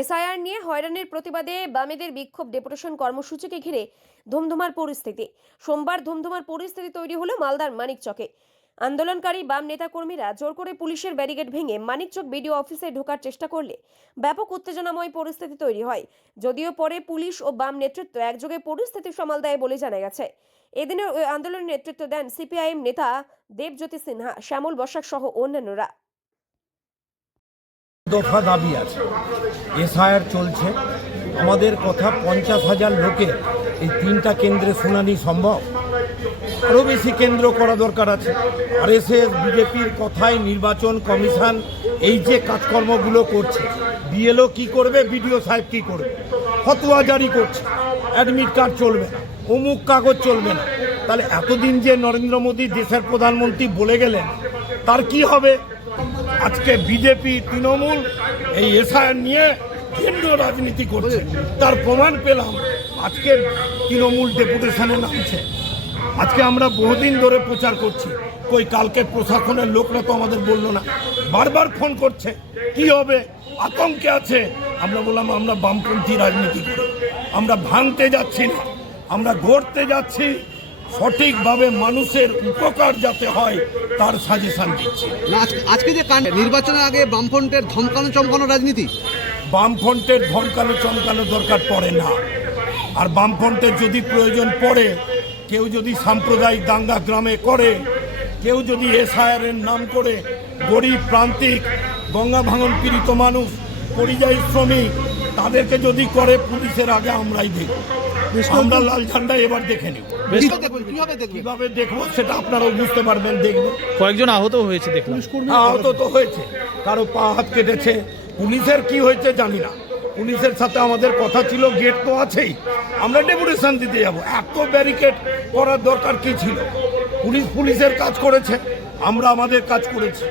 SIR নিয়ে হয়রানির প্রতিবাদে বামেদের বিক্ষোভ ডেপুটেশন কর্মসূচিকে ঘিরে ধুমধুমার পরিস্থিতি। সোমবার ধুমধুমার পরিস্থিতি তৈরি হলো মালদার মানিক চকে আন্দোলনকারী বাম নেতাকর্মীরা জোর করে পুলিশের ব্যারিকেড ভেঙে মানিকচক বিডিও অফিসে ঢোকার চেষ্টা করলে ব্যাপক উত্তেজনাময় পরিস্থিতি তৈরি হয়। যদিও পরে পুলিশ ও বাম নেতৃত্ব একযোগে পরিস্থিতি সামাল দেয় বলে জানা গেছে। এদিনের ওই আন্দোলনের নেতৃত্ব দেন সিপিআইএম নেতা দেবজ্যোতি সিনহা, শ্যামল বসাক সহ অন্যান্যরা। দফা দাবি আছে। এসআইআর চলছে। আমাদের কথা পঞ্চাশ হাজার লোকের এই তিনটা কেন্দ্রে শুনানি সম্ভব? আরও বেশি কেন্দ্র করা দরকার আছে। আর এসে বিজেপির কথায় নির্বাচন কমিশন এই যে কাজকর্মগুলো করছে, বিএলও কি করবে, বিডিও সাহেব কি করবে? ফতোয়া জারি করছে, অ্যাডমিট কার্ড চলবে না, অমুক কাগজ চলবে না। তাহলে এতদিন যে নরেন্দ্র মোদী দেশের প্রধানমন্ত্রী বলে গেলেন, তার কি হবে? আজকে বিজেপি, তৃণমূল এই এসআইআর নিয়ে কেন্দ্র রাজনীতি করছে। তার প্রমাণ পেলাম, আজকে তৃণমূল ডেপুটেশনে নামছে। আজকে আমরা বহুদিন ধরে প্রচার করছি। কই কালকে প্রশাসনের লোকরা তো আমাদের বলল না। বারবার ফোন করছে কি হবে? আতঙ্কে আছে। আমরা বললাম আমরা বামপন্থী রাজনীতি করি। আমরা ভাঙতে যাচ্ছি না। আমরা গড়তে যাচ্ছি। সঠিকভাবে মানুষের উপকার যাতে হয় তার সাজেশন দিচ্ছি। আজকে- যে নির্বাচনের আগে বামফ্রন্টের ধমকানো চমকানো রাজনীতি? বামফ্রন্টের ধমকানো চমকানো দরকার পড়ে না। আর বামফ্রন্টের যদি প্রয়োজন পড়ে কেউ যদি সাম্প্রদায়িক দাঙ্গা গ্রামে করে কেউ যদি এসআইআর এর নাম করে গরিব প্রান্তিক গঙ্গা ভাঙন পীড়িত মানুষ পরিযায়ী শ্রমিক তাদেরকে যদি করে পুলিশের আগে আমরাই দেখব। আমরা লাল ঝান্ডা এবার দেখে নিব। কীভাবে দেখব সেটা আপনারাও বুঝতে পারবেন দেখবেন কয়েকজন আহত হয়েছে দেখলাম। আহত তো হয়েছে কারও পা হাত কেটেছে পুলিশের কি হয়েছে জানি না। পুলিশের সাথে আমাদের কথা ছিল গেট তো আছেই। আমরা ডেপুটেশন দিতে যাব। এত ব্যারিকেড করার দরকার কি ছিল? পুলিশ, পুলিশের কাজ করেছে। আমরা আমাদের কাজ করেছি।